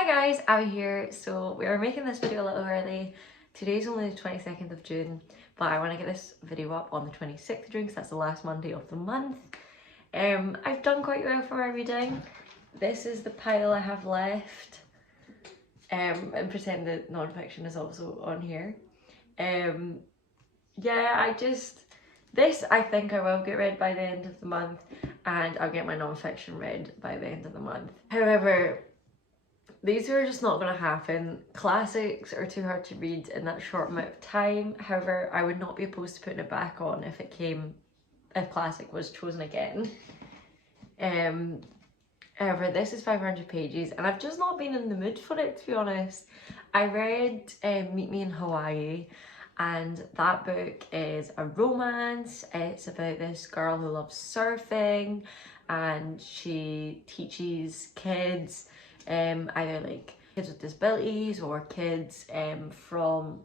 Hi guys, Abby here. So we are making this video a little early. Today's only the 22nd of June, but I want to get this video up on the 26th of June because that's the last Monday of the month. I've done quite well for my reading. This is the pile I have left. And pretend that non-fiction is also on here. Yeah, this I think I will get read by the end of the month, and I'll get my non-fiction read by the end of the month. However, these are just not going to happen. Classics are too hard to read in that short amount of time. However, I would not be opposed to putting it back on if classic was chosen again. However, this is 500 pages and I've just not been in the mood for it, to be honest. I read Meet Me in Hawaii, and that book is a romance. It's about this girl who loves surfing and she teaches kids, either like kids with disabilities or kids from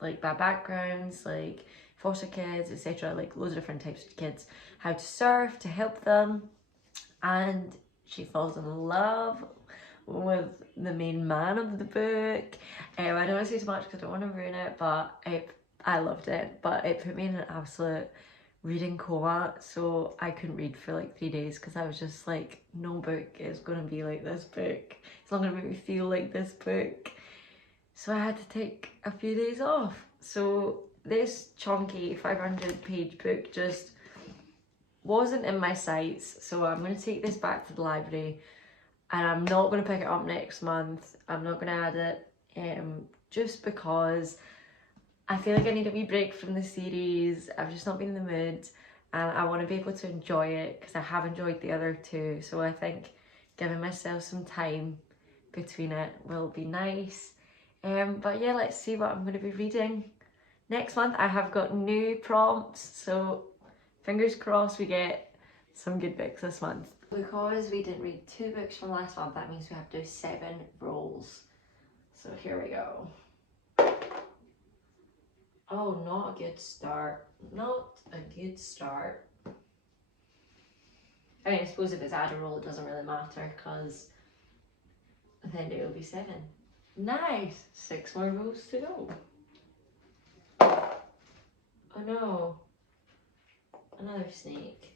like bad backgrounds, like foster kids, etc., like loads of different types of kids, how to surf to help them. And she falls in love with the main man of the book. I don't want to say too much because I don't want to ruin it, but I loved it, but it put me in an absolute reading coma, so I couldn't read for like 3 days because I was just like, no book is going to be like this book. It's not going to make me feel like this book. So I had to take a few days off. So this chunky 500 page book just wasn't in my sights, so I'm going to take this back to the library and I'm not going to pick it up next month. I'm not going to add it, just because I feel like I need a wee break from the series. I've just not been in the mood and I want to be able to enjoy it because I have enjoyed the other two, so I think giving myself some time between it will be nice. But yeah, let's see what I'm going to be reading next month. I have got new prompts, so fingers crossed we get some good books this month. Because we didn't read 2 books from last month, that means we have to do 7 rolls. So here we go. Oh, not a good start. Not a good start. I mean, I suppose if it's add a roll, it doesn't really matter because then it will be 7. Nice! 6 more rolls to go. Oh no. Another snake.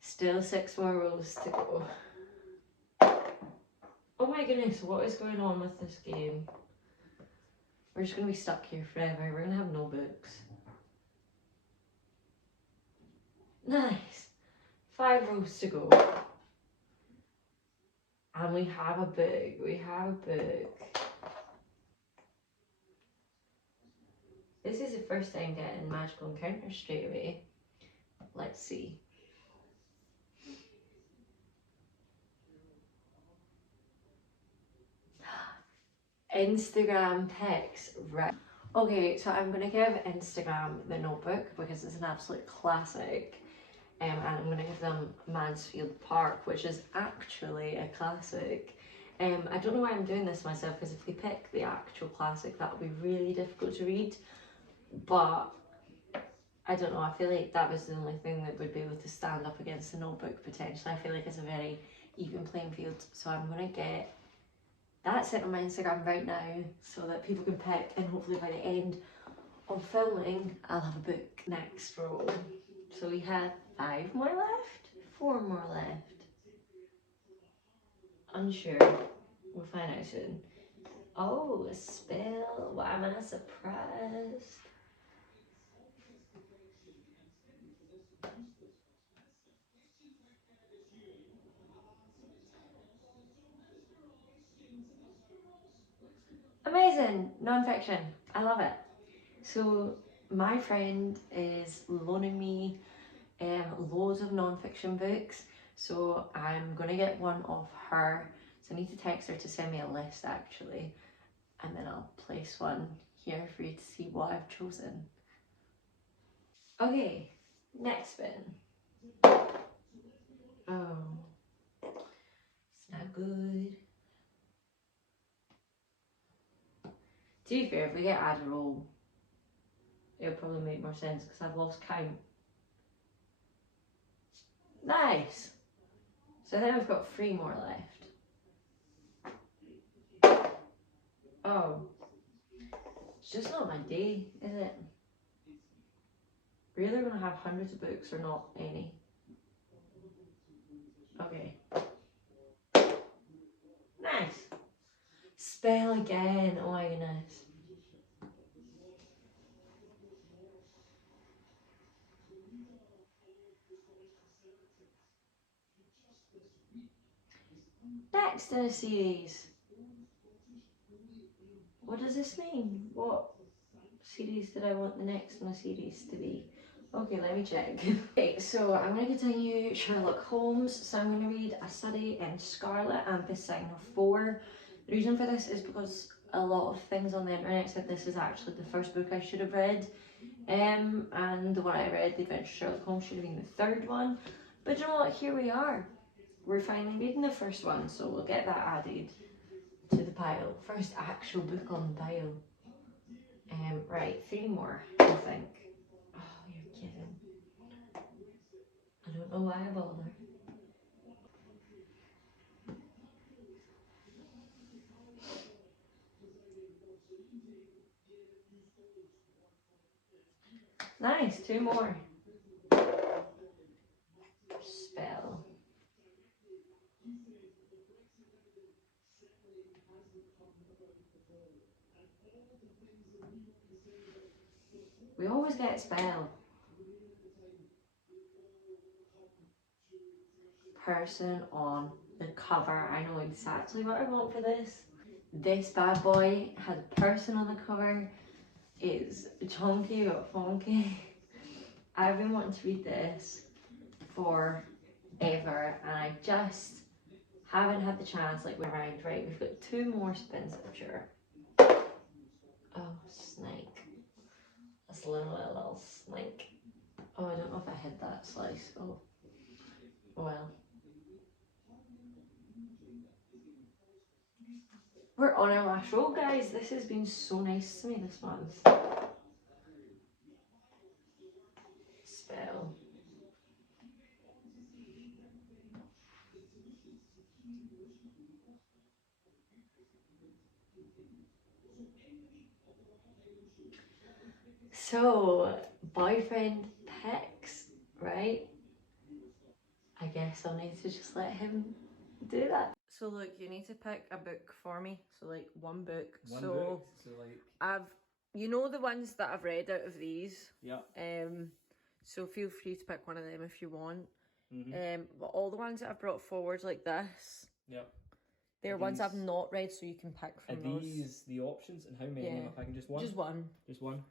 Still 6 more rolls to go. Oh my goodness, what is going on with this game? We're just going to be stuck here forever. We're going to have no books. Nice. 5 rows to go. And we have a book. We have a book. This is the first time getting magical encounters straight away. Let's see. Instagram pics, right? Okay, so I'm gonna give Instagram The Notebook because it's an absolute classic, and I'm gonna give them Mansfield Park, which is actually a classic. I don't know why I'm doing this myself because if we pick the actual classic, that would be really difficult to read. But I don't know, I feel like that was the only thing that would be able to stand up against The Notebook potentially. I feel like it's a very even playing field, so I'm gonna get that set on my Instagram right now so that people can pick, and hopefully by the end of filming I'll have a book. Next roll. So we have 5 more left? 4 more left? Unsure. We'll find out soon. Oh, a spell. Wow, I'm not surprised. Amazing! Non-fiction. I love it. So my friend is loaning me loads of non-fiction books, so I'm gonna get one of her. So I need to text her to send me a list actually, and then I'll place one here for you to see what I've chosen. Okay, next spin. Oh, it's not good. To be fair, if we get add a roll, it'll probably make more sense because I've lost count. Nice. So then we've got 3 more left. Oh. It's just not my day, is it? We're either going to have hundreds of books or not any. Okay. Nice. Spell again. Oh my goodness. Next in a series. What does this mean? What series did I want the next in a series to be? Okay, let me check. Okay, so I'm going to continue Sherlock Holmes. So I'm going to read A Study in Scarlet and The Sign of Four. The reason for this is because a lot of things on the internet said this is actually the first book I should have read. And the one I read, The Adventures of Sherlock Holmes, should have been the third one. But you know what? Here we are. We're finally reading the first one, so we'll get that added to the pile. First actual book on the pile. Right, 3 more, I think. Oh, you're kidding. I don't know why I bother. Nice, 2 more. Spell. We always get spell. Person on the cover. I know exactly what I want for this. This bad boy has a person on the cover. It's chunky but funky. I've been wanting to read this forever and I just haven't had the chance. Like, we're right, we've got 2 more spins, I'm sure. Oh, snake. That's a little snake. Oh, I don't know if I hid that slice. Oh, well. We're on our last roll, guys. This has been so nice to me this month. Spell. So, boyfriend picks, right? I guess I'll need to just let him do that. So look, you need to pick a book for me. So like one book. One book. So like you know the ones that I've read out of these. Yeah. So feel free to pick one of them if you want. Mm-hmm. But all the ones that I've brought forward like this. Yeah. They're ones I've not read, so you can pick from those. Are these the options, and how many am I picking? Just one? Just one. Just one?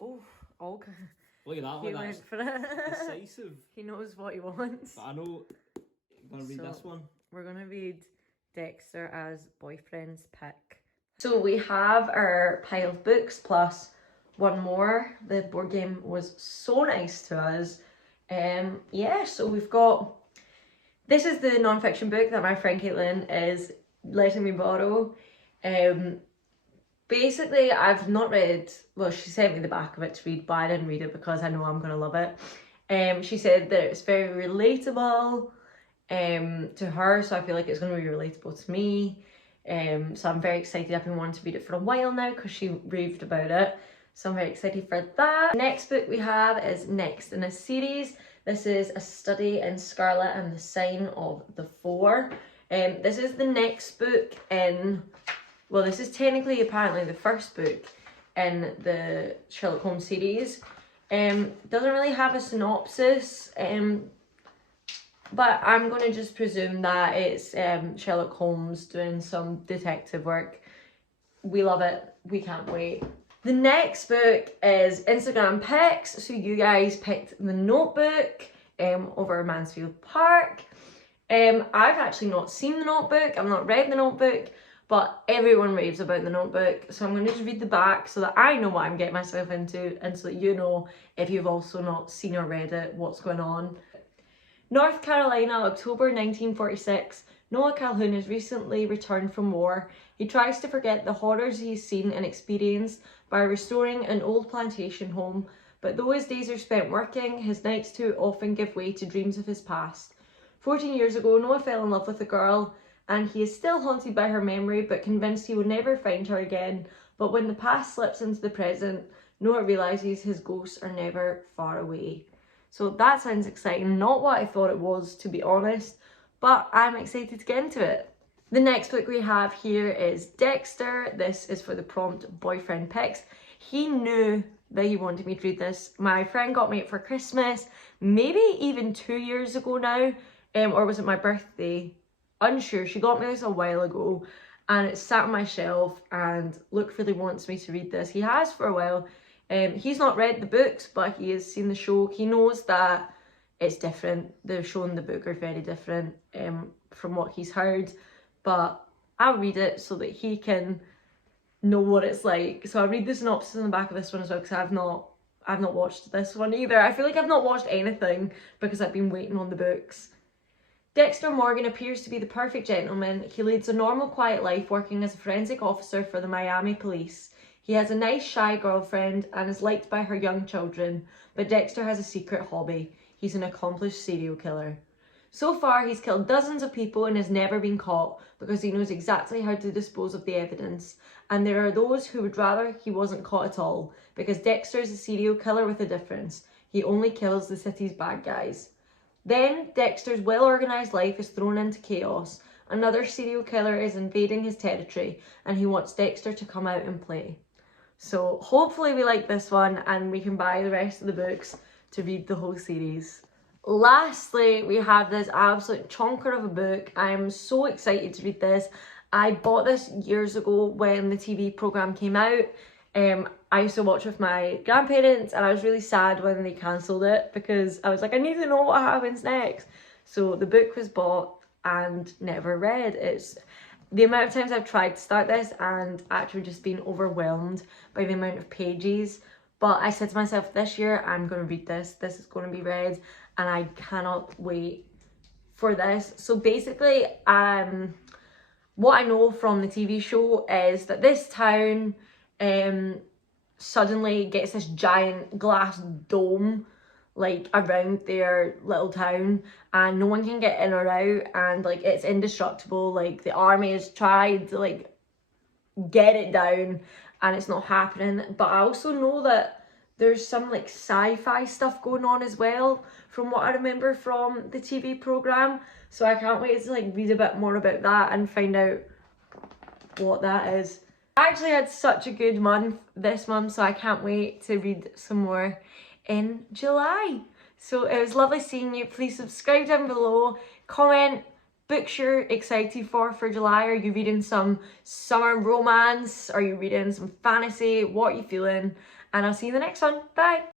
Oh, okay. Look at that one, that's for it. decisive. He knows what he wants. But I know, I'm going to read this one. We're going to read Dexter as boyfriend's pick. So we have our pile of books plus one more. The board game was so nice to us. Yeah, so we've got... This is the non-fiction book that my friend Caitlin is letting me borrow. Basically, I've not read... Well, she sent me the back of it to read, but I didn't read it because I know I'm going to love it. She said that it's very relatable to her, so I feel like it's going to be relatable to me. So I'm very excited. I've been wanting to read it for a while now because she raved about it. So I'm very excited for that. The next book we have is next in a series. This is A Study in Scarlet and the Sign of the Four. This is the next book in... Well, this is technically apparently the first book in the Sherlock Holmes series. Doesn't really have a synopsis, but I'm going to just presume that it's Sherlock Holmes doing some detective work. We love it. We can't wait. The next book is Instagram Picks. So you guys picked The Notebook over Mansfield Park. I've actually not seen The Notebook. I've not read The Notebook. But everyone raves about The Notebook, so I'm going to just read the back so that I know what I'm getting myself into, and so that you know, if you've also not seen or read it, what's going on. North Carolina, October 1946. Noah Calhoun has recently returned from war. He tries to forget the horrors he's seen and experienced by restoring an old plantation home, but though his days are spent working, his nights too often give way to dreams of his past. 14 years ago, Noah fell in love with a girl, and he is still haunted by her memory but convinced he will never find her again. But when the past slips into the present, Noah realises his ghosts are never far away. So that sounds exciting. Not what I thought it was, to be honest, but I'm excited to get into it. The next book we have here is Dexter. This is for the prompt boyfriend pics. He knew that he wanted me to read this. My friend got me it for Christmas, maybe even 2 years ago now, or was it my birthday? Unsure. She got me this a while ago, and it sat on my shelf, and Luke really wants me to read this. He has for a while. He's not read the books, but he has seen the show. He knows that it's different. The show and the book are very different from what he's heard, but I'll read it so that he can know what it's like. So I'll read the synopsis on the back of this one as well, because I've not watched this one either. I feel like I've not watched anything because I've been waiting on the books. Dexter Morgan appears to be the perfect gentleman. He leads a normal, quiet life working as a forensic officer for the Miami police. He has a nice, shy girlfriend and is liked by her young children, but Dexter has a secret hobby. He's an accomplished serial killer. So far, he's killed dozens of people and has never been caught because he knows exactly how to dispose of the evidence. And there are those who would rather he wasn't caught at all, because Dexter is a serial killer with a difference. He only kills the city's bad guys. Then, Dexter's well-organised life is thrown into chaos. Another serial killer is invading his territory, and he wants Dexter to come out and play. So hopefully we like this one and we can buy the rest of the books to read the whole series. Lastly, we have this absolute chonker of a book. I am so excited to read this. I bought this years ago when the TV programme came out. I used to watch with my grandparents, and I was really sad when they cancelled it because I was like, I need to know what happens next. So the book was bought and never read. It's the amount of times I've tried to start this and actually just been overwhelmed by the amount of pages. But I said to myself, this year I'm going to read this. This is going to be read, and I cannot wait for this. So basically, what I know from the TV show is that this town suddenly gets this giant glass dome like around their little town, and no one can get in or out, and like it's indestructible. Like the army has tried to like get it down and it's not happening. But I also know that there's some like sci-fi stuff going on as well from what I remember from the TV programme, so I can't wait to like read a bit more about that and find out what that is. I actually had such a good month this month, so I can't wait to read some more in July. So it was lovely seeing you. Please subscribe down below, comment books you're excited for July. Are you reading some summer romance? Are you reading some fantasy? What are you feeling? And I'll see you in the next one. Bye!